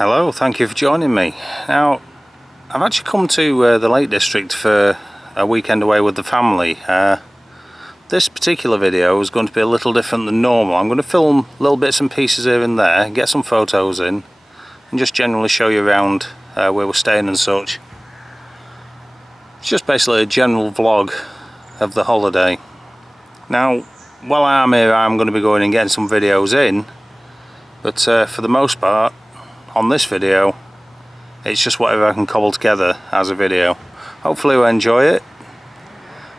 Hello, thank you for joining me. Now, I've actually come to the Lake District for a weekend away with the family. This particular video is going to be a little different than normal. I'm going to film little bits and pieces here and there, get some photos in, and just generally show you around where we're staying and such. It's just basically a general vlog of the holiday. Now, while I am here, I'm going to be going and getting some videos in, but for the most part, on this video, it's just whatever I can cobble together as a video. Hopefully you'll enjoy it.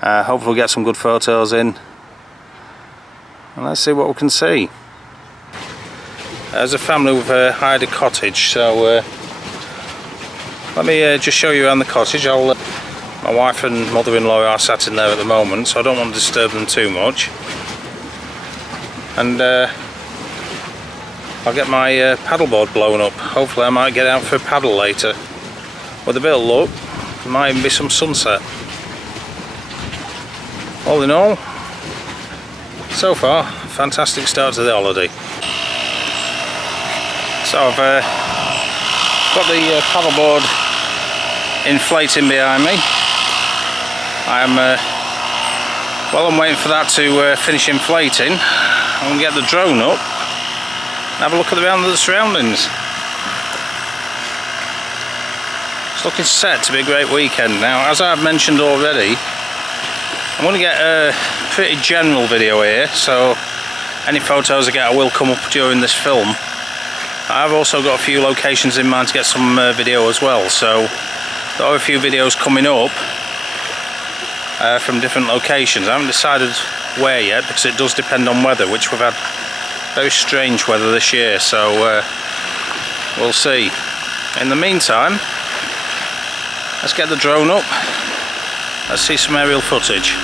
Hopefully we'll get some good photos in, and let's see what we can see. As a family, we've hired a cottage, so let me just show you around the cottage. My wife and mother-in-law are sat in there at the moment, so I don't want to disturb them too much. And I'll get my paddleboard blown up. Hopefully I might get out for a paddle later. With a bit of luck, there might even be some sunset. All in all, so far, fantastic start to the holiday. So I've got the paddleboard inflating behind me. While I'm waiting for that to finish inflating, I'm going to get the drone up and have a look around the surroundings. It's looking set to be a great weekend. Now, as I've mentioned already, I'm going to get a pretty general video here, so any photos I get I will come up during this film. I've also got a few locations in mind to get some video as well, so there are a few videos coming up from different locations. I haven't decided where yet because it does depend on weather, which we've had very strange weather this year, so we'll see. In the meantime, let's get the drone up. Let's see some aerial footage.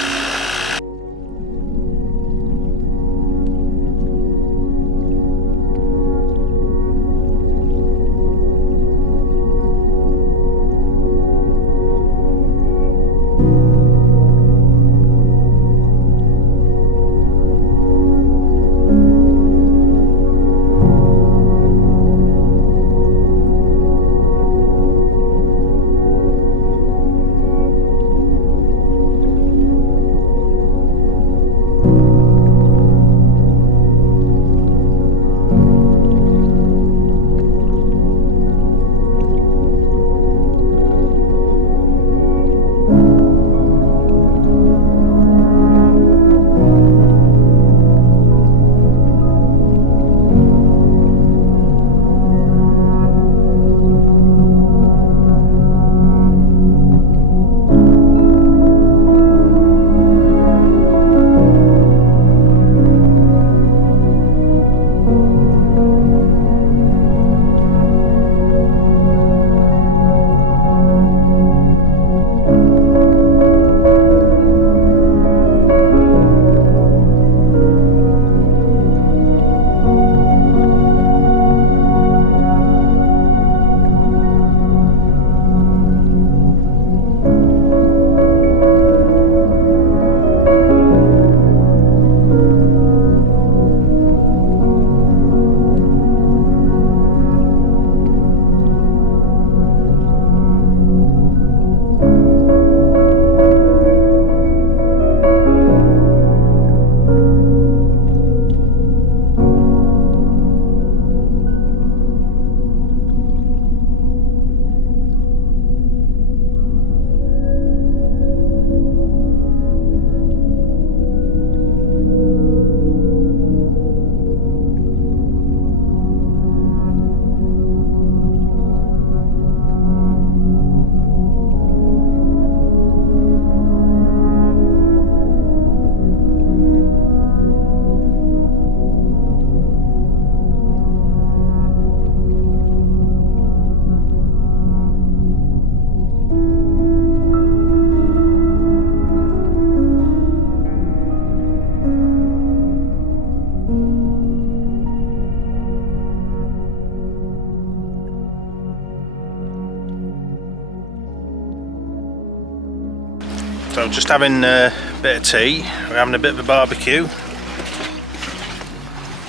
So just having a bit of tea, we're having a bit of a barbecue.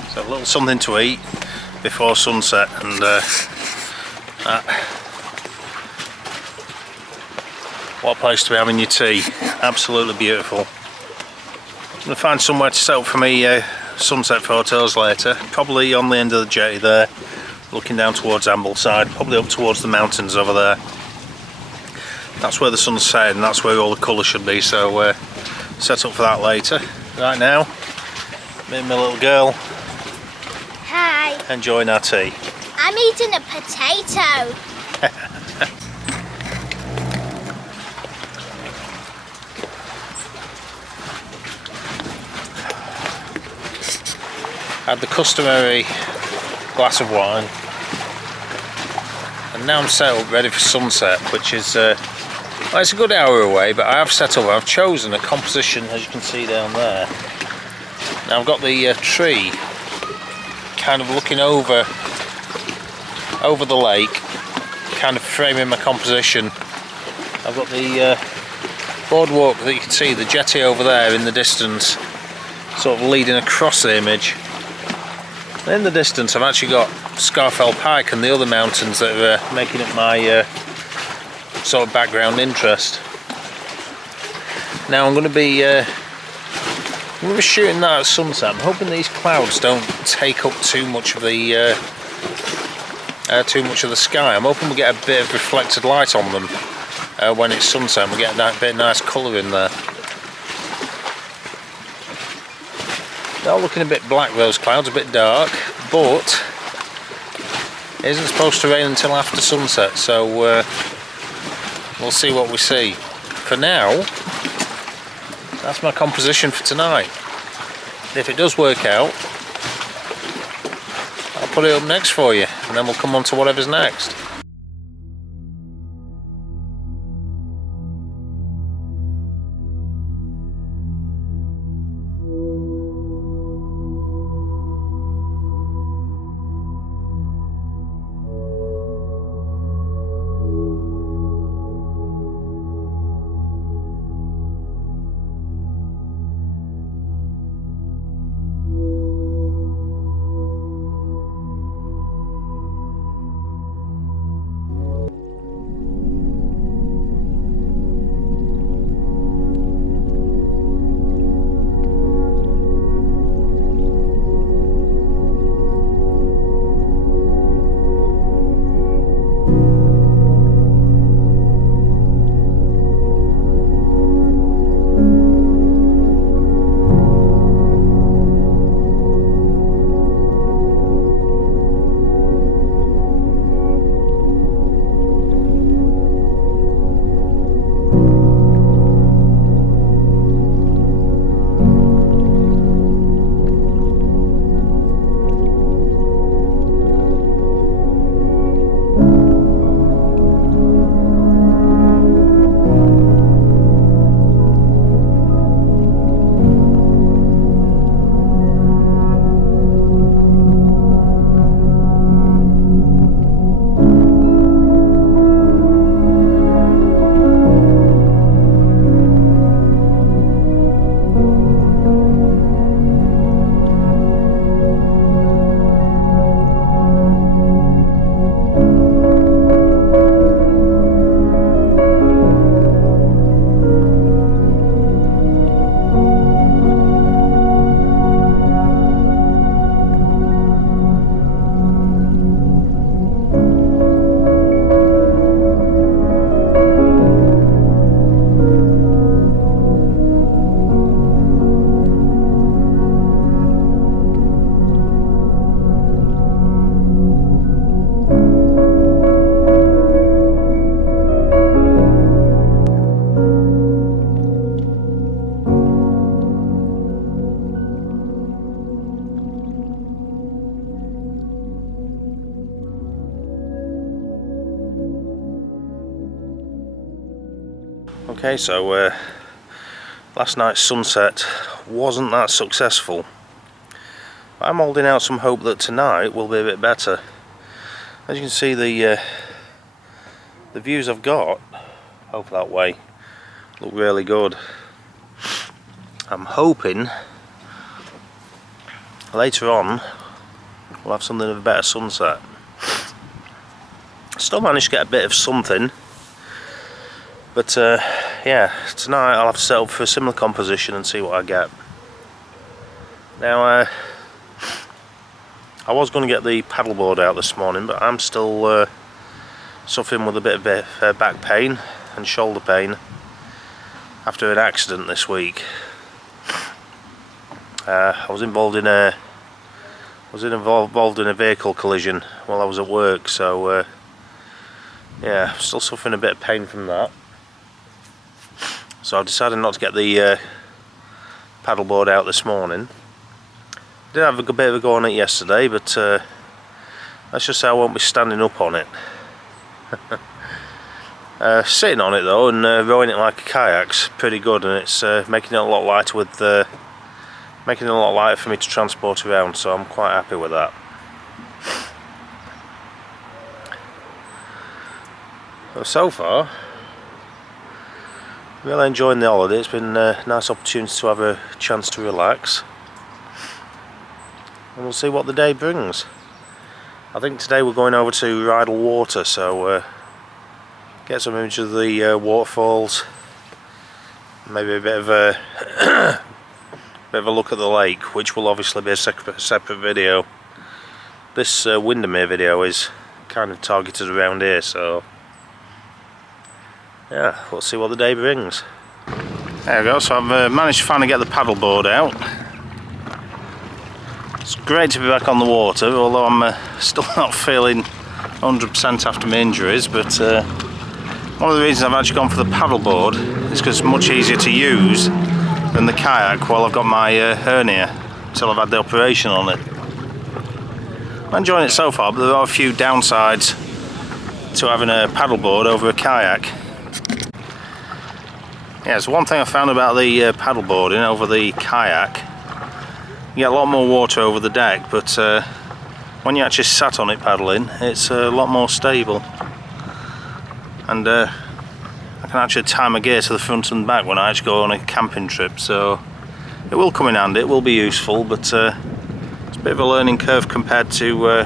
So a little something to eat before sunset, and What a place to be having your tea. Absolutely beautiful. I'm going to find somewhere to set up for me sunset photos later. Probably on the end of the jetty there, looking down towards Ambleside, probably up towards the mountains over there. That's where the sun's setting, and that's where all the colour should be, so set up for that later. Right now, me and my little girl. Hi. Enjoying our tea. I'm eating a potato. Had the customary glass of wine, and now I'm set up ready for sunset, which is well, it's a good hour away, but I have set up, I've chosen a composition, as you can see down there. Now I've got the tree kind of looking over the lake, kind of framing my composition. I've got the boardwalk that you can see, the jetty over there in the distance, sort of leading across the image. In the distance I've actually got Scafell Pike and the other mountains that are making up my sort of background interest. Now I'm going to be shooting that at sunset. I'm hoping these clouds don't take up too much of the sky. I'm hoping we get a bit of reflected light on them when it's sunset, and we get that bit of nice colour in there. They're looking a bit black, those clouds, a bit dark, but it isn't supposed to rain until after sunset, so we'll see what we see. For now, that's my composition for tonight. If it does work out, I'll put it up next for you, and then we'll come on to whatever's next. Okay, so last night's sunset wasn't that successful. I'm holding out some hope that tonight will be a bit better. As you can see, the views I've got over that way look really good. I'm hoping later on we'll have something of a better sunset. Still managed to get a bit of something, but yeah, tonight I'll have to set up for a similar composition and see what I get. Now I was going to get the paddleboard out this morning, but I'm still suffering with a bit of back pain and shoulder pain after an accident this week. I was involved in a vehicle collision while I was at work, so yeah, still suffering a bit of pain from that. So I've decided not to get the paddleboard out this morning. I did have a good bit of a go on it yesterday, but let's just say I won't be standing up on it. Sitting on it though and rowing it like a kayak's pretty good, and it's making it a lot lighter making it a lot lighter for me to transport around, so I'm quite happy with that. So far, really enjoying the holiday. It's been a nice opportunity to have a chance to relax, and we'll see what the day brings. I think today we're going over to Rydal Water, so get some images of the waterfalls, maybe a bit of a look at the lake, which will obviously be a separate video. This Windermere video is kind of targeted around here, so yeah, we'll see what the day brings. There we go, so I've managed to finally get the paddleboard out. It's great to be back on the water, although I'm still not feeling 100% after my injuries, but one of the reasons I've actually gone for the paddleboard is because it's much easier to use than the kayak while I've got my hernia, until I've had the operation on it. I'm enjoying it so far, but there are a few downsides to having a paddleboard over a kayak. Yeah, so one thing I found about the paddleboarding over the kayak, you get a lot more water over the deck, but when you actually sat on it paddling, it's a lot more stable. And I can actually tie my gear to the front and back when I actually go on a camping trip, so it will come in handy, it will be useful, but it's a bit of a learning curve compared to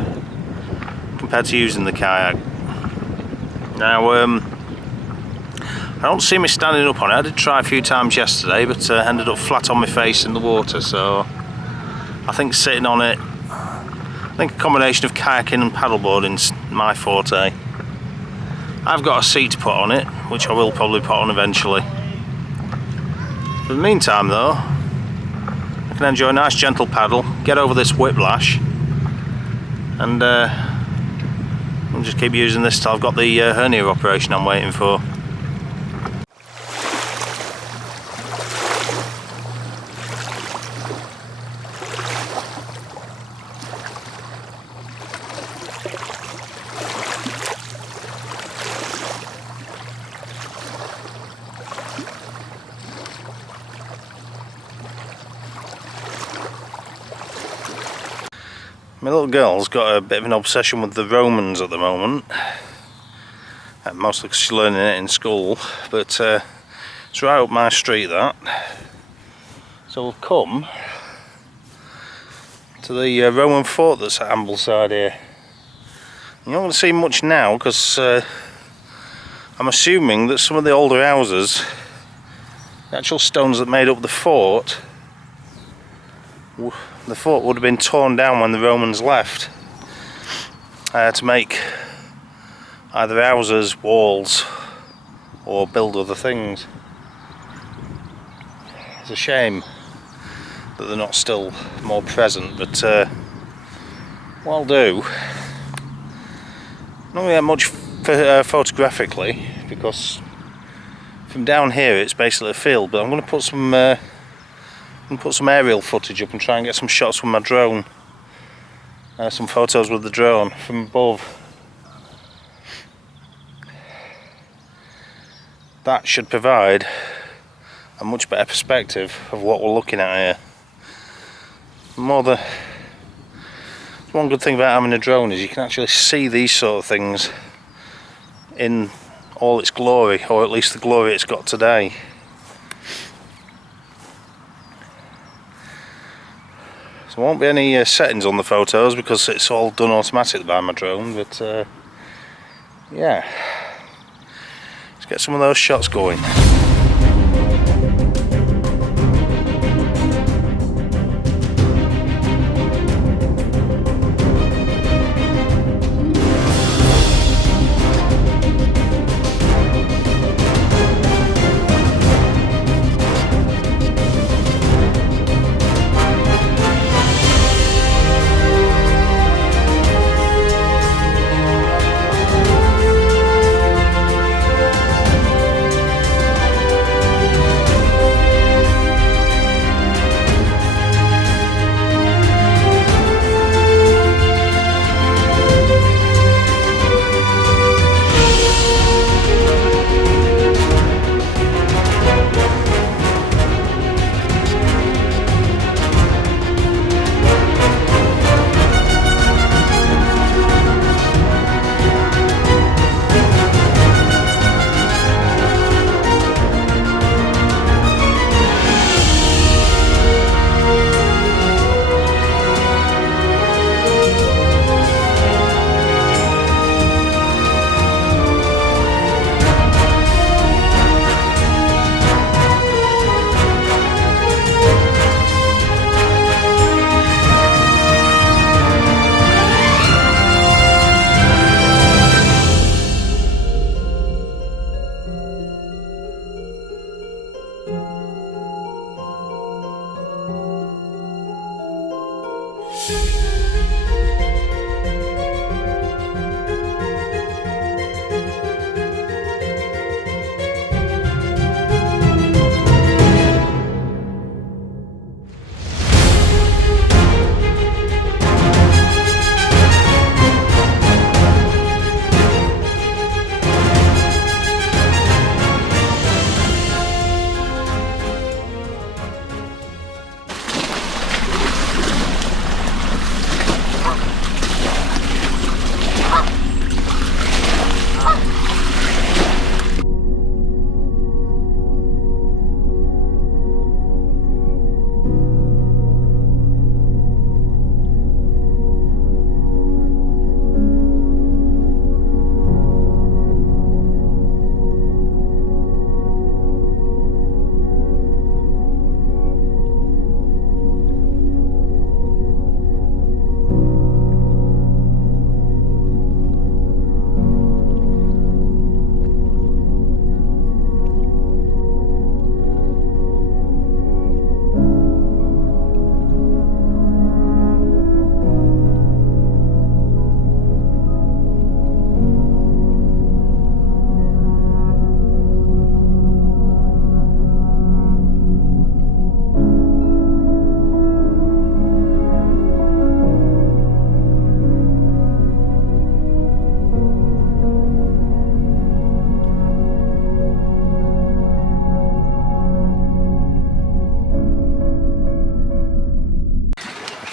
using the kayak. Now I don't see me standing up on it. I did try a few times yesterday, but ended up flat on my face in the water, so I think sitting on it, I think a combination of kayaking and paddleboarding's my forte. I've got a seat to put on it, which I will probably put on eventually. For the meantime though, I can enjoy a nice gentle paddle, get over this whiplash, and I'll just keep using this till I've got the hernia operation I'm waiting for. My little girl's got a bit of an obsession with the Romans at the moment, mostly because she's learning it in school, but it's right up my street, that. So we've come to the Roman fort that's at Ambleside here. You're not going to see much now because I'm assuming that some of the older houses, the actual stones that made up the fort would have been torn down when the Romans left to make either houses, walls, or build other things. It's a shame that they're not still more present, but what I'll do, not really much photographically, because from down here it's basically a field, but I'm going to put some aerial footage up and try and get some shots with my drone, some photos with the drone from above. That should provide a much better perspective of what we're looking at here. One good thing about having a drone is you can actually see these sort of things in all its glory, or at least the glory it's got today. So there won't be any settings on the photos because it's all done automatically by my drone, but yeah, let's get some of those shots going.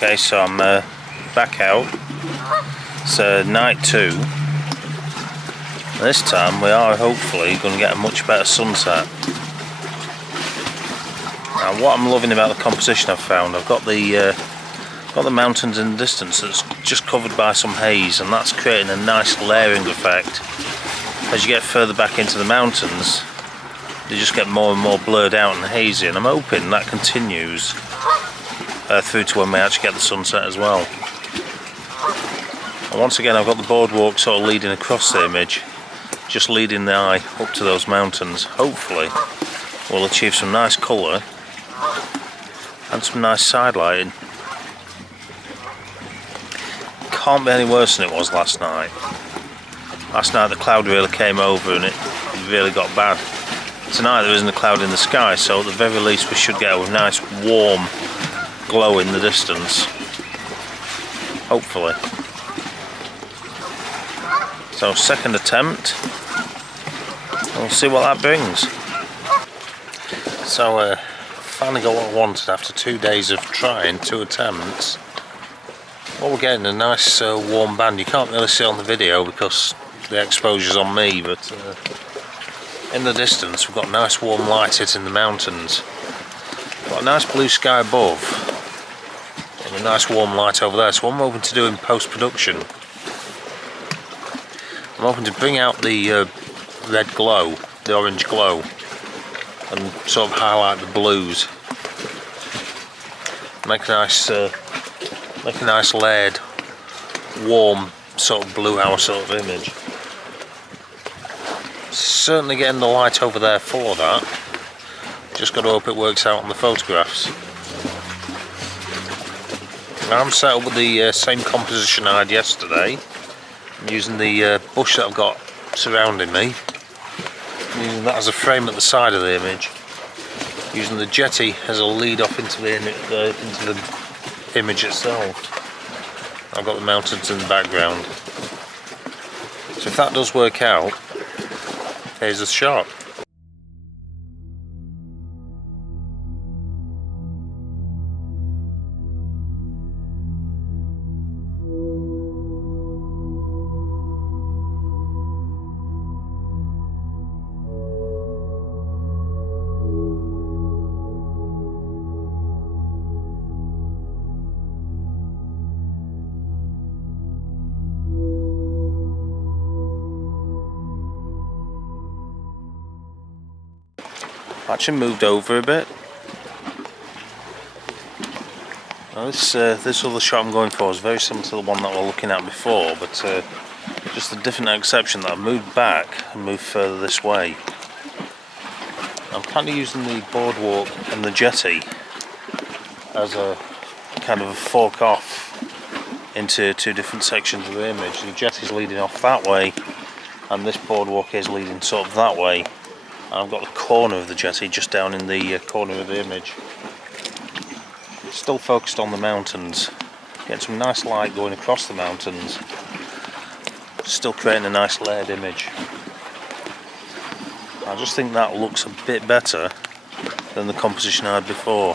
Okay, so I'm back out. It's night 2. This time we are hopefully going to get a much better sunset. Now what I'm loving about the composition I've found, I've got the mountains in the distance that's just covered by some haze, and that's creating a nice layering effect. As you get further back into the mountains, they just get more and more blurred out and hazy, and I'm hoping that continues through to when we actually get the sunset as well. And once again I've got the boardwalk sort of leading across the image, just leading the eye up to those mountains. Hopefully we'll achieve some nice colour and some nice side lighting. Can't be any worse than it was last night. Last night the cloud really came over and it really got bad. Tonight there isn't a cloud in the sky, so at the very least we should get a nice warm glow in the distance, hopefully. So second attempt, we'll see what that brings. So finally got what I wanted after 2 days of trying, 2 attempts. What we're getting, a nice warm band. You can't really see on the video because the exposure's on me, but in the distance we've got nice warm light hitting the mountains. Got a nice blue sky above and a nice warm light over there. So what I'm hoping to do in post-production, I'm I'm hoping to bring out the red glow, the orange glow, and sort of highlight the blues. Make a nice layered, warm sort of blue hour sort of image. Certainly getting the light over there for that. Just got to hope it works out on the photographs. I'm set up with the same composition I had yesterday. I'm using the bush that I've got surrounding me. I'm using that as a frame at the side of the image. Using the jetty as a lead off into the image itself. I've got the mountains in the background. So if that does work out, here's a shot. Actually moved over a bit. Now this other shot I'm going for is very similar to the one that we were looking at before, but just a different exception that I've moved back and moved further this way. I'm kind of using the boardwalk and the jetty as a kind of a fork off into two different sections of the image. The jetty's leading off that way and this boardwalk is leading sort of that way. I've got the corner of the jetty just down in the corner of the image. Still focused on the mountains. Getting some nice light going across the mountains. Still creating a nice layered image. I just think that looks a bit better than the composition I had before.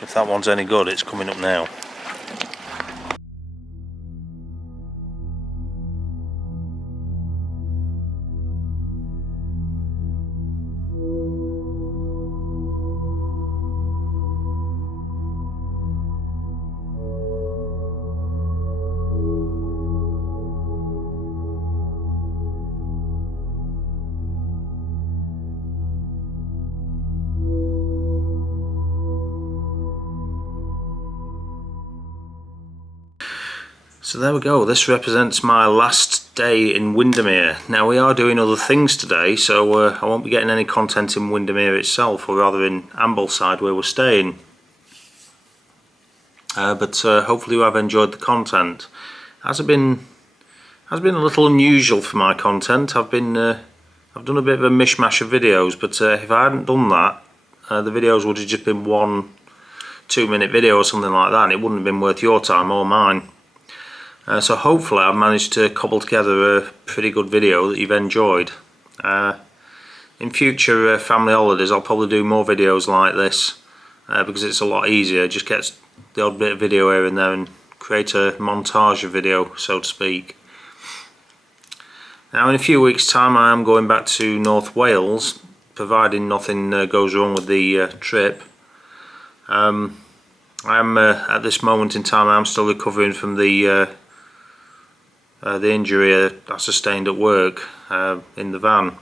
If that one's any good, it's coming up now. So there we go, this represents my last day in Windermere. Now we are doing other things today, so I won't be getting any content in Windermere itself, or rather in Ambleside where we're staying. But hopefully you have enjoyed the content. Has been a little unusual for my content. I've done a bit of a mishmash of videos, but if I hadn't done that, the videos would have just been 1-2 minute video or something like that, and it wouldn't have been worth your time or mine. So hopefully I've managed to cobble together a pretty good video that you've enjoyed. In future family holidays I'll probably do more videos like this because it's a lot easier. Just get the odd bit of video here and there and create a montage of video, so to speak. Now in a few weeks time I am going back to North Wales, providing nothing goes wrong with the trip. I'm at this moment in time I'm still recovering from the injury I sustained at work in the van,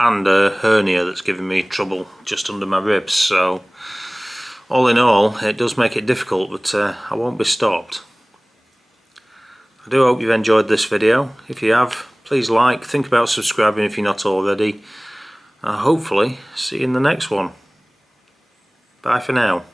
and a hernia that's giving me trouble just under my ribs. So all in all it does make it difficult, but I won't be stopped. I do hope you've enjoyed this video. If you have, please like, think about subscribing if you're not already. Hopefully see you in the next one. Bye for now.